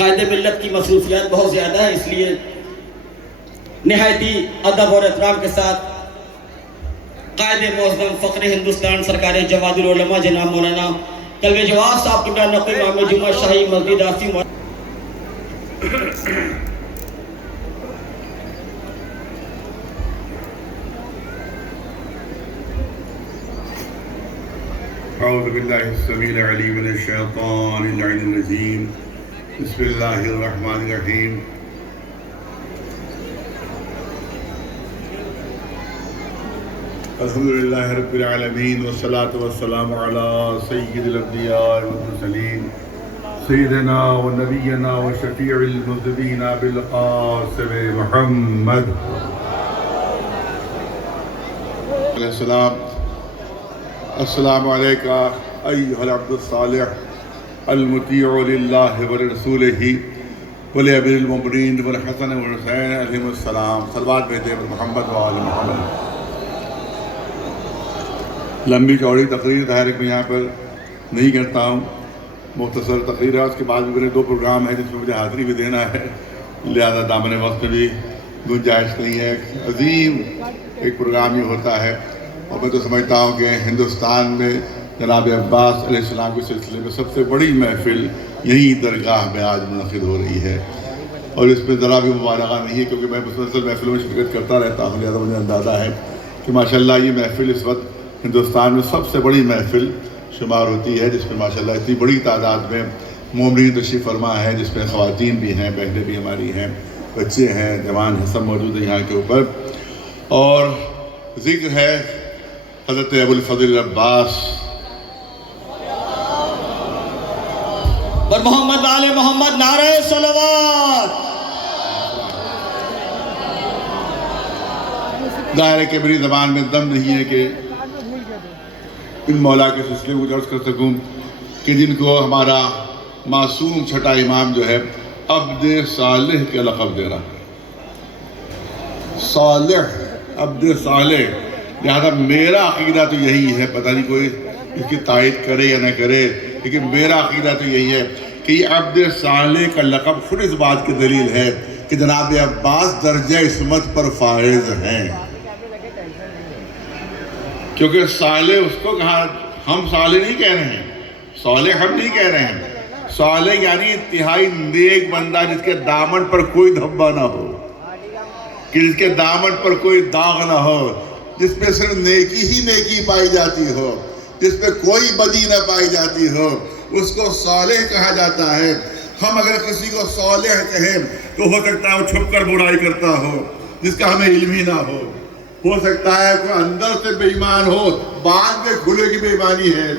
قائد ملت کی مصروفیات بہت زیادہ ہے، اس لیے نہایتی ادب اور احترام کے ساتھ قائد معظم فخر ہندوستان سرکار جواد العلماء جناب مولانا کلب جواد صاحب قبلہ نقل امام جمعہ شاہی مسجد آسی اعوذ باللہ السمیع العلیم من الشیطان اللعین الرجیم بسم اللہ الرحمن الرحیم الحمدللہ رب العالمین والصلاة والسلام علی سید الانبیاء والمرسلین سیدنا و نبینا و شفیع المذنبین بالقاسم محمد علیہ السلام. السلام علیکہ ایہا العبد الصالح المطیع للہ ولرسولہ ولامیر المؤمنین والحسن والحسین علیہم السلام. صلوات بھیجیں محمد و آل محمد. لمبی چوڑی تقریر ظاہر میں یہاں پر نہیں کرتا ہوں، مختصر تقریر ہے. اس کے بعد بھی میرے 2 پروگرام ہیں جس میں مجھے حاضری بھی دینا ہے، لہذا دامن وقت میں بھی گنجائش نہیں ہے. عظیم ایک پروگرام یہ ہوتا ہے، اور میں تو سمجھتا ہوں کہ ہندوستان میں جناب عباس علیہ السلام کے سلسلے میں سب سے بڑی محفل یہی درگاہ میں آج منعقد ہو رہی ہے، اور اس میں ذرا بھی مبالغہ نہیں ہے کیونکہ میں مسلسل محفلوں میں شرکت کرتا رہتا ہوں. لہذا مجھے اندازہ ہے کہ ماشاءاللہ یہ محفل اس وقت ہندوستان میں سب سے بڑی محفل شمار ہوتی ہے، جس میں ماشاءاللہ اتنی بڑی تعداد میں مومنین تشریف فرما ہے، جس میں خواتین بھی ہیں، بہنیں بھی ہماری ہیں، بچے ہیں، جوان ہیں، سب موجود ہیں یہاں کے اوپر. اور ذکر ہے حضرت ابو الفضل عباس اور محمد آل محمد نعرہ صلوات. ظاہر ہے کہ میری زبان میں دم نہیں ہے کہ ان مولا کے سلسلے کو درج کر سکوں کہ جن کو ہمارا معصوم چھٹا امام جو ہے عبد صالح کے لقب دے رہا ہے. صالح، عبد صالح. لہذا میرا عقیدہ تو یہی ہے، پتہ نہیں کوئی اس کی تائید کرے یا نہ کرے، لیکن میرا عقیدہ تو یہی ہے کہ یہ عبد صالح کا لقب خود اس بات کی دلیل ہے کہ جناب عباس درجہ عصمت پر فائز ہیں. کیونکہ صالح اس کو کہا، ہم صالح نہیں کہہ رہے ہیں، صالح ہم نہیں کہہ رہے ہیں. صالح یعنی انتہائی نیک بندہ جس کے دامن پر کوئی دھبا نہ ہو، کہ جس کے دامن پر کوئی داغ نہ ہو، جس پہ صرف نیکی ہی نیکی پائی جاتی ہو، جس پہ کوئی بدی نہ پائی جاتی ہو، اس کو صالح کہا جاتا ہے. ہم اگر کسی کو صالح کہیں تو ہو سکتا ہے وہ چھپ کر برائی کرتا ہو جس کا ہمیں علم ہی نہ ہو سکتا ہے کوئی اندر سے بے ایمان ہو، بعد میں کھلے کی بے ایمانی ہے،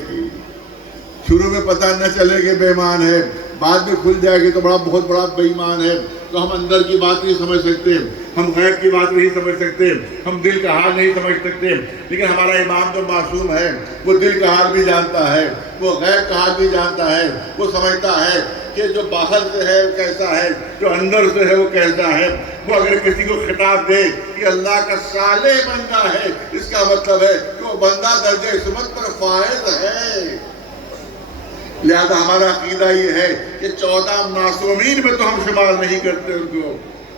شروع میں پتہ نہ چلے کہ بے ایمان ہے، بعد میں کھل جائے گی تو بہت بڑا بے ایمان ہے. تو ہم اندر کی بات نہیں سمجھ سکتے، ہم غیب کی بات نہیں سمجھ سکتے، ہم دل کا حال نہیں سمجھ سکتے. لیکن ہمارا امام جو معصوم ہے وہ دل کا حال بھی جانتا ہے، وہ غیب کا حال بھی جانتا ہے، وہ سمجھتا ہے کہ جو باہر سے ہے وہ کیسا ہے، جو اندر سے ہے وہ کیسا ہے. وہ اگر کسی کو خطاب دے کہ اللہ کا صالح بندہ ہے، اس کا مطلب ہے کہ وہ بندہ درجہ عصمت پر فائز ہے. لہذا ہمارا عقیدہ یہ ہے کہ 14 معصومین میں تو ہم شمار نہیں کرتے، ان کو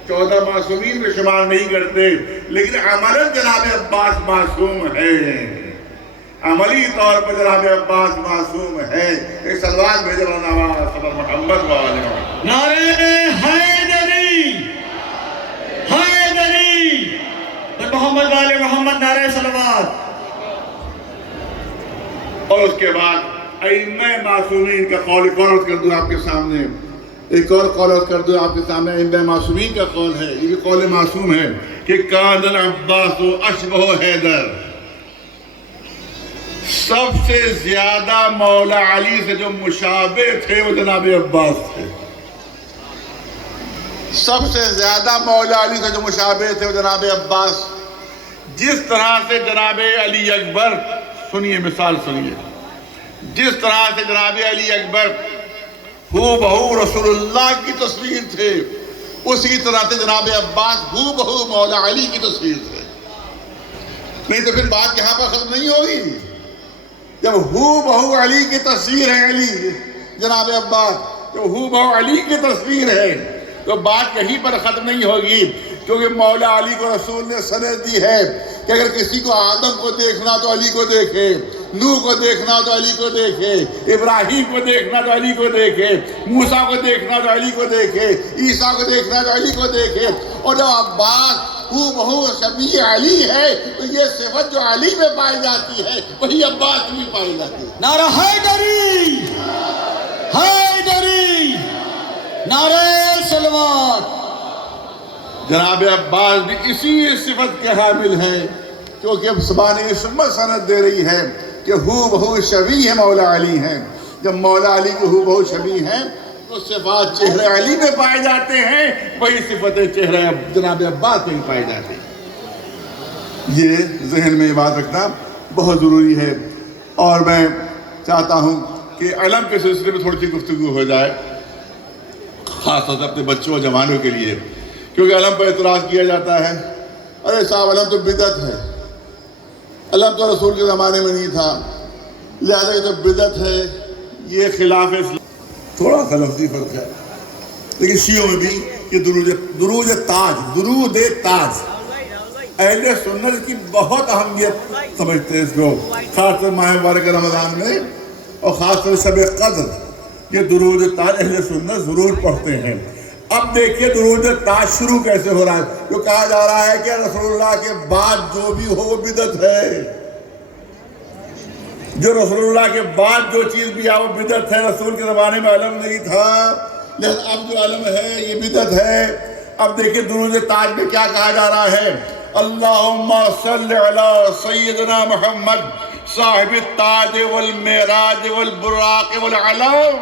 14 معصومین میں شمار نہیں کرتے، لیکن عملاً جناب عباس معصوم ہے، عملی طور پر جناب عباس معصوم ہے. ایک صلوات بھیجے مولانا صبر محمد و آل محمد. نعرہ حیدری، حیدری اور محمد آل محمد نعرہ صلوات. اور اس کے بعد ائمہ معصومین کا قول ایک اور عرض کر دوں آپ کے سامنے، ایک اور قول عرض کر دوں آپ کے سامنے. ائمہ معصومین کا قول ہے، یہ بھی قول معصوم ہے کہ کان العباس اشبہ حیدر. سب سے زیادہ مولا علی سے جو مشابہ تھے وہ جناب عباس تھے. سب سے زیادہ مولا علی سے جو مشابہ تھے وہ جناب عباس. جس طرح سے جناب علی اکبر، سنیے مثال سنیے، جس طرح سے جناب علی اکبر ہو بہو رسول اللہ کی تصویر تھے، اسی طرح سے جناب عباس ہو بہو مولا علی کی تصویر تھے. نہیں تو پھر بات یہاں پر ختم نہیں ہوگی. جب ہو بہو علی کی تصویر ہے علی جناب عباس، تو ہو بہو علی کی تصویر ہے، تو بات یہیں پر ختم نہیں ہوگی، کیونکہ مولا علی کو رسول نے سند دی ہے کہ اگر کسی کو آدم کو دیکھنا تو علی کو دیکھے، نوح کو دیکھنا تو علی کو دیکھے، ابراہیم کو دیکھنا تو علی کو دیکھے، موسیٰ کو دیکھنا تو علی کو دیکھے، عیسیٰ کو دیکھنا تو علی کو دیکھے۔ اور جب عباس ہو بہو شبیہ علی ہے تو یہ صفت جو علی میں پائی جاتی ہے وہی عباس میں پائی جاتی ہے۔ نعرہ حیدری، حیدری، نعرہ صلوات۔ جناب عباس بھی اسی صفت کے حامل ہیں، کیونکہ اب زبان سمت سند دے رہی ہے کہ ہو بہو شبیہ مولا علی ہیں۔ جب مولا علی کے ہو بہو شبیہ ہیں تو صفات چہرے علی میں پائے جاتے ہیں، وہی صفتیں چہرے جناب عباس میں پائے جاتے ہیں۔ یہ ذہن میں یہ بات رکھنا بہت ضروری ہے۔ اور میں چاہتا ہوں کہ علم کے سلسلے میں تھوڑی سی گفتگو ہو جائے، خاص طور سے اپنے بچوں اور جوانوں کے لیے، کیونکہ علم پر اعتراض کیا جاتا ہے، ارے صاحب علم تو بدعت ہے، علم تو رسول کے زمانے میں نہیں تھا، لہذا یہ تو بدعت ہے، یہ خلاف اسلام۔ تھوڑا سا لفظی فرق ہے، لیکن شیعوں میں بھی یہ درود تاج، درود تاج، اہل سنت کی بہت اہمیت سمجھتے ہیں اس کو، خاص طور ماہ مبارک رمضان میں اور خاص طور شب قدر یہ درود تاج اہل سنت ضرور پڑھتے ہیں۔ اب دیکھیے درود تاج شروع کیسے ہو رہا ہے، جو کہا جا رہا ہے کہ رسول اللہ کے بعد جو بھی ہو وہ بدعت ہے، جو رسول اللہ کے بعد جو چیز بھی آ وہ بدعت ہے، رسول کے زمانے میں علم نہیں تھا، لیکن اب جو علم ہے یہ بدعت ہے۔ اب دیکھیے درود تاج میں کیا کہا جا رہا ہے، اللہم صلی علی سیدنا محمد صاحب التاج والمعراج والبراق والعلم۔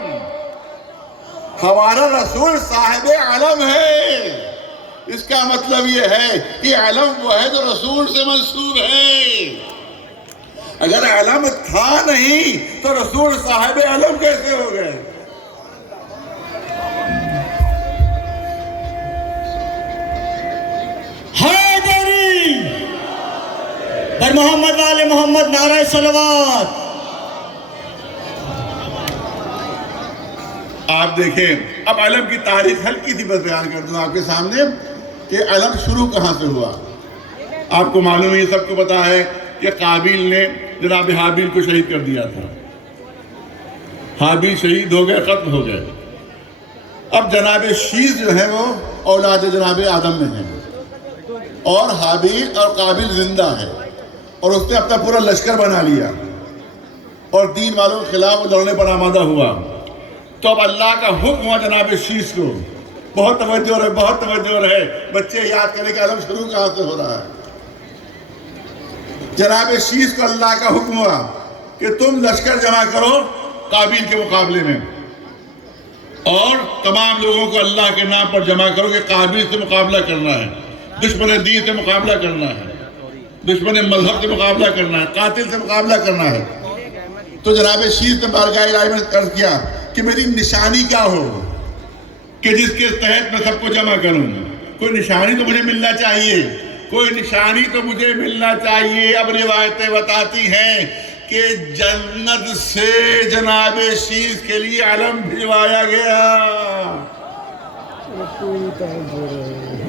ہمارا رسول صاحب علم ہے، اس کا مطلب یہ ہے کہ علم وہ ہے جو رسول سے منسوب ہے۔ اگر علم تھا نہیں تو رسول صاحب علم کیسے ہو گئے؟ حیدری، پر محمد والے محمد، نعرہ صلوات۔ آپ دیکھیں، اب علم کی تاریخ ہلکی سی بس بیان کر دوں آپ کے سامنے کہ علم شروع کہاں سے ہوا۔ آپ کو معلوم ہے، یہ سب کو پتا ہے کہ قابیل نے جناب حابیل کو شہید کر دیا تھا، حابیل شہید ہو گئے، ختم ہو گئے۔ اب جناب شیث جو ہے وہ اولاد جناب آدم میں ہیں، اور حابیل اور قابیل زندہ ہے، اور اس نے اپنا پورا لشکر بنا لیا اور دین والوں کے خلاف لڑنے پر آمادہ ہوا۔ تو اب اللہ کا حکم ہوا جناب شیث کو، بہت توجہ رہے، بہت توجہ رہے، بچے یاد کریں کہ علم شروع کہاں سے ہو رہا ہے۔ جناب شیث کو اللہ کا حکم ہوا کہ تم لشکر جمع کرو قابیل کے مقابلے میں، اور تمام لوگوں کو اللہ کے نام پر جمع کرو کہ قابیل سے مقابلہ کرنا ہے، دشمن دین سے مقابلہ کرنا ہے، دشمن مذہب سے مقابلہ کرنا ہے، قاتل سے مقابلہ کرنا ہے۔ تو جناب شیث نے بارگاہ الہی میں عرض کیا کہ میری نشانی کیا ہو کہ جس کے تحت میں سب کو جمع کروں، کوئی نشانی تو مجھے ملنا چاہیے، کوئی نشانی تو مجھے ملنا چاہیے۔ اب روایتیں بتاتی ہیں کہ جنت سے جناب شیث کے لیے علم بھجوایا گیا،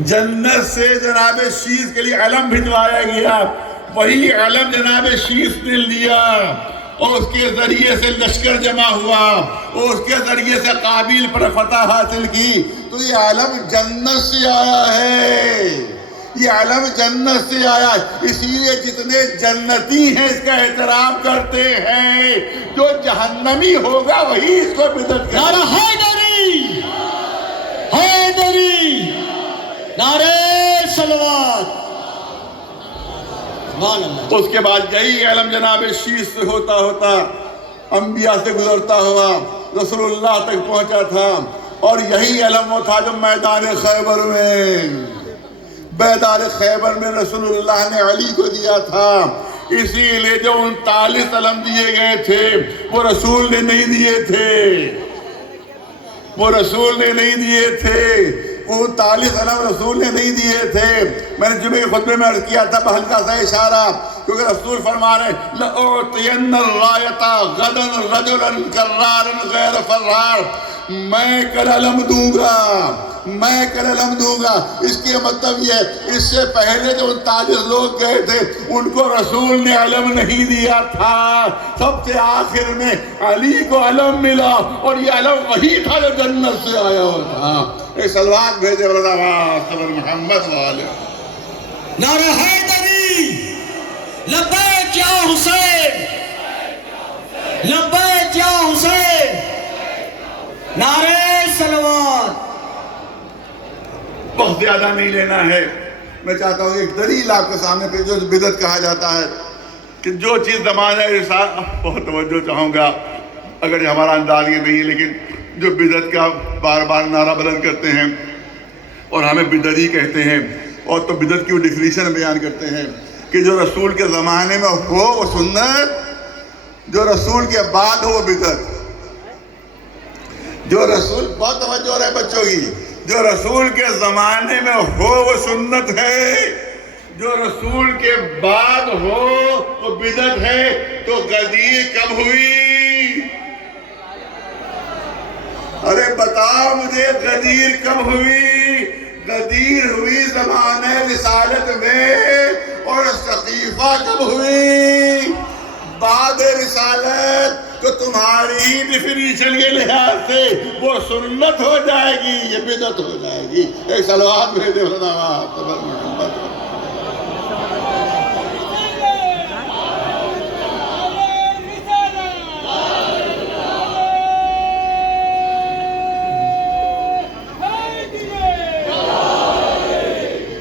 جنت سے جناب شیث کے لیے علم بھجوایا گیا، وہی علم جناب شیث نے لیا اور اس کے ذریعے سے لشکر جمع ہوا اور اس کے ذریعے سے قابیل پر فتح حاصل کی۔ تو یہ علم جنت سے آیا ہے، یہ علم جنت سے آیا ہے، اسی لیے جتنے جنتی ہیں اس کا احترام کرتے ہیں، جو جہنمی ہوگا وہی اس کو بدعت کرے۔ نعرہ حیدری، حیدری، نعرہ صلوات۔ اس کے بعد یہی علم جناب شیث سے ہوتا ہوتا انبیاء سے گزرتا ہوا رسول اللہ تک پہنچا تھا، اور یہی علم وہ تھا جو میدان خیبر میں رسول اللہ نے علی کو دیا تھا۔ اسی لیے جو 39 علم دیے گئے تھے وہ رسول نے نہیں دیے تھے، وہ رسول نے نہیں دیے تھے، وہ 39 علم رسول نے نہیں دیے تھے۔ میں نے جمعے کے خطبے میں عرض کیا تھا بہلکا سا اشارہ، کیونکہ رسول فرما رہے لَأُعْطِيَنَّ الرَّایَةَ غَدًا رَجُلًا كَرَّارًا غَيْرَ فَرَّارٍ، میں کل علم دوں گا، میں کل علم دوں گا۔ اس کے مطلب یہ، اس سے پہلے جو 39 لوگ گئے تھے ان کو رسول نے علم نہیں دیا تھا، سب سے آخر میں علی کو علم ملا، اور یہ علم وہی تھا جو جنت سے آیا ہوا تھا۔ ایک سلوات بھیجے صبر محمد والے۔ نعرہ حیدری، لبیک یا حسین، لبیک یا حسین، نعرہ صلوات۔ بہت زیادہ نہیں لینا ہے، میں چاہتا ہوں ایک دلیل آپ کے سامنے پہ، جو بدعت کہا جاتا ہے کہ جو چیز زمانہ رسالت، بہت توجہ چاہوں گا، اگر یہ ہمارا انداز یہ نہیں ہے، لیکن جو بدعت کا بار بار نعرہ بلند کرتے ہیں اور ہمیں بدعتی کہتے ہیں، اور تو بدعت کی وہ ڈیفینیشن بیان کرتے ہیں کہ جو رسول کے زمانے میں ہو وہ سنت، جو رسول کے بعد ہو وہ بدعت۔ جو رسول، بہت توجہ ہو رہا ہے بچوں کی، جو رسول کے زمانے میں ہو وہ سنت ہے، جو رسول کے بعد ہو وہ بدعت ہے۔ تو غدیر کب ہوئی؟ ارے بتاؤ مجھے، غدیر کب ہوئی؟ غدیر ہوئی زمانہ رسالت میں، اور سقیفہ کب ہوئی؟ بعد رسالت۔ تو تمہاری ڈیفینیشن کے لحاظ سے وہ سنت ہو جائے گی، یہ بدعت ہو جائے گی۔ ایک صلوات بھیجے محمد۔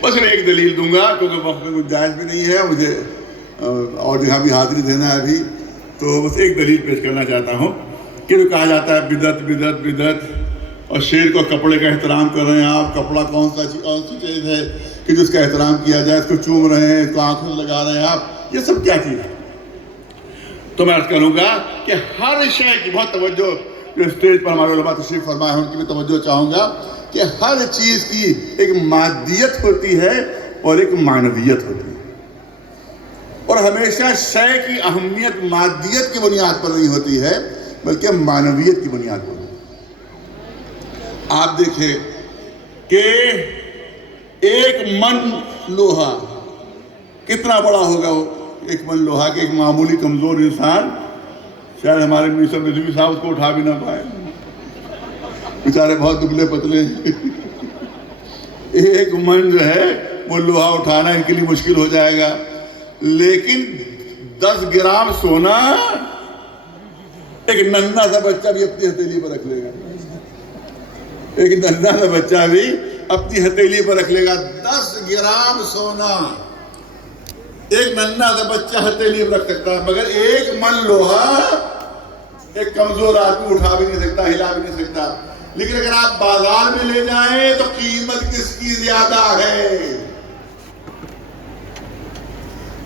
بس میں ایک دلیل دوں گا کیونکہ وقت میں کچھ جائز بھی نہیں ہے مجھے، اور یہاں بھی حاضری دینا ہے ابھی، تو بس ایک دلیل پیش کرنا چاہتا ہوں کہ جو کہا جاتا ہے بدعت بدعت بدعت، اور شیر کو کپڑے کا احترام کر رہے ہیں آپ، کپڑا کون سی چیز ہے کہ جس کا احترام کیا جائے، اس کو چوم رہے ہیں، اس کو آنکھوں سے لگا رہے ہیں آپ، یہ سب کیا چیز ہے؟ تو میں عرض کروں گا کہ ہر شے کی بہت توجہ، جو اسٹیج پر ہمارے علماء تشریف فرمائے ہیں ان کی بھی توجہ چاہوں گا کہ ہر چیز کی ایک مادیت ہوتی ہے اور ایک معنویت ہوتی ہے، اور ہمیشہ شے کی اہمیت مادیت کی بنیاد پر نہیں ہوتی ہے بلکہ معنویت کی بنیاد پر ہوتی ہے۔ آپ دیکھیں کہ ایک من لوہا کتنا بڑا ہوگا، وہ ایک من لوہا کے ایک معمولی کمزور انسان، شاید ہمارے منیسٹر نظمی صاحب اس کو اٹھا بھی نہ پائے، بیچارے بہت دبلے پتلے ہیں۔ ایک من جو ہے وہ لوہا اٹھانا ان کے لیے مشکل ہو جائے گا، لیکن 10 گرام سونا ایک ننھا سا بچہ بھی اپنی ہتھیلی پر رکھ لے گا، ایک ننھا سا بچہ بھی اپنی ہتھیلی پر رکھ لے گا۔ 10 گرام سونا ایک ننھا سا بچہ ہتھیلی پر رکھ سکتا ہے، مگر ایک من لوہا ایک کمزور آدمی اٹھا بھی نہیں سکتا، ہلا بھی نہیں سکتا۔ لیکن اگر آپ بازار میں لے جائیں تو قیمت کس کی زیادہ ہے؟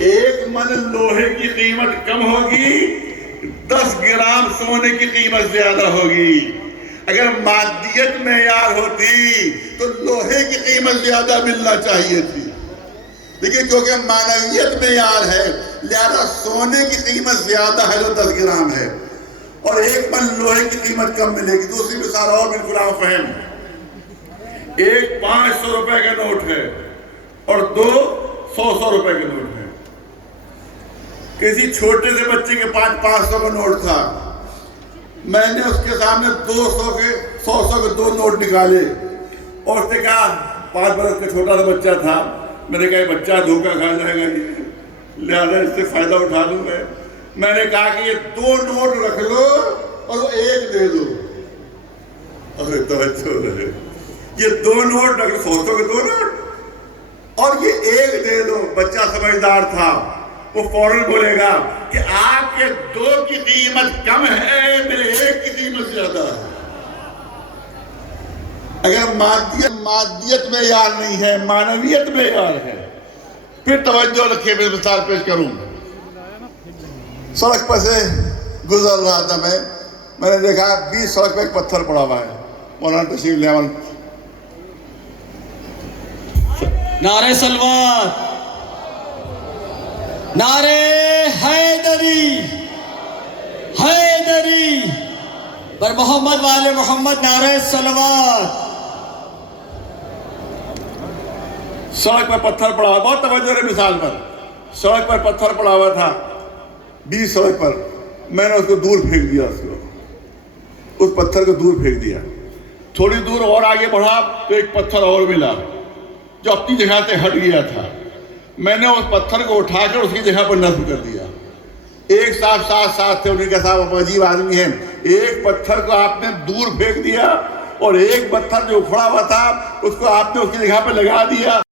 ایک من لوہے کی قیمت کم ہوگی، 10 گرام سونے کی قیمت زیادہ ہوگی۔ اگر مادیت معیار ہوتی تو لوہے کی قیمت زیادہ ملنا چاہیے تھی، لیکن کیونکہ معنویت معیار ہے لہذا سونے کی قیمت زیادہ ہے جو 10 گرام ہے، اور ایک من لوہے کی قیمت کم ملے گی۔ دوسری مثال اور بالکل عام فہم، ایک 500 روپے کا نوٹ ہے اور 2 100 روپے کے نوٹ ہیں۔ کسی چھوٹے سے بچے کے پاس 500 کا نوٹ تھا، میں نے اس کے سامنے 200 کے 100 کے 2 نوٹ نکالے، اور اس نے کہا، 5 برس کا چھوٹا سا بچہ تھا، میں نے کہا یہ بچہ دھوکہ کھا جائے گا، لہذا اس سے فائدہ اٹھا لوں گا۔ میں نے کہا کہ یہ 2 نوٹ رکھ لو اور وہ 1 دے دو۔ ارے توجہ رہے، یہ 2 نوٹ رکھ لو، 100 کے 2 نوٹ، اور یہ 1 دے دو۔ بچہ سمجھدار تھا، وہ فوراً بولے گا کہ آپ کے 2 کی قیمت کم ہے، میرے 1 کی قیمت زیادہ ہے۔ اگر مادیت میں یار نہیں ہے، معنویت میں یار ہے، پھر توجہ رکھیے، میں مثال پیش کروں۔ سڑک پر سے گزر رہا تھا میں نے دیکھا 20 سڑک پہ ایک پتھر پڑا ہوا ہے، مولانا تشریف لے آئے۔ نعرہ صلوات، نعرہ حیدری، حیدری، پر محمد والے محمد نعرہ صلوات. سڑک پر پتھر پڑا ہوا، بہت توجہ ہے مثال پر. سڑک پر پتھر پڑا ہوا تھا، بیچ سڑک پر. میں نے اس کو دور پھینک دیا، اس پتھر کو دور پھینک دیا. تھوڑی دور اور آگے بڑھا تو ایک پتھر اور ملا جو اپنی جگہ سے ہٹ گیا تھا. میں نے اس پتھر کو اٹھا کر اس کی جگہ پر نصب کر دیا. ایک صاحب ساتھ تھے، انہیں کہا صاحب آپ عجیب آدمی ہیں، ایک پتھر کو آپ نے دور پھینک دیا اور ایک پتھر جو اکھڑا ہوا تھا اس کو آپ نے اس کی جگہ پہ لگا دیا.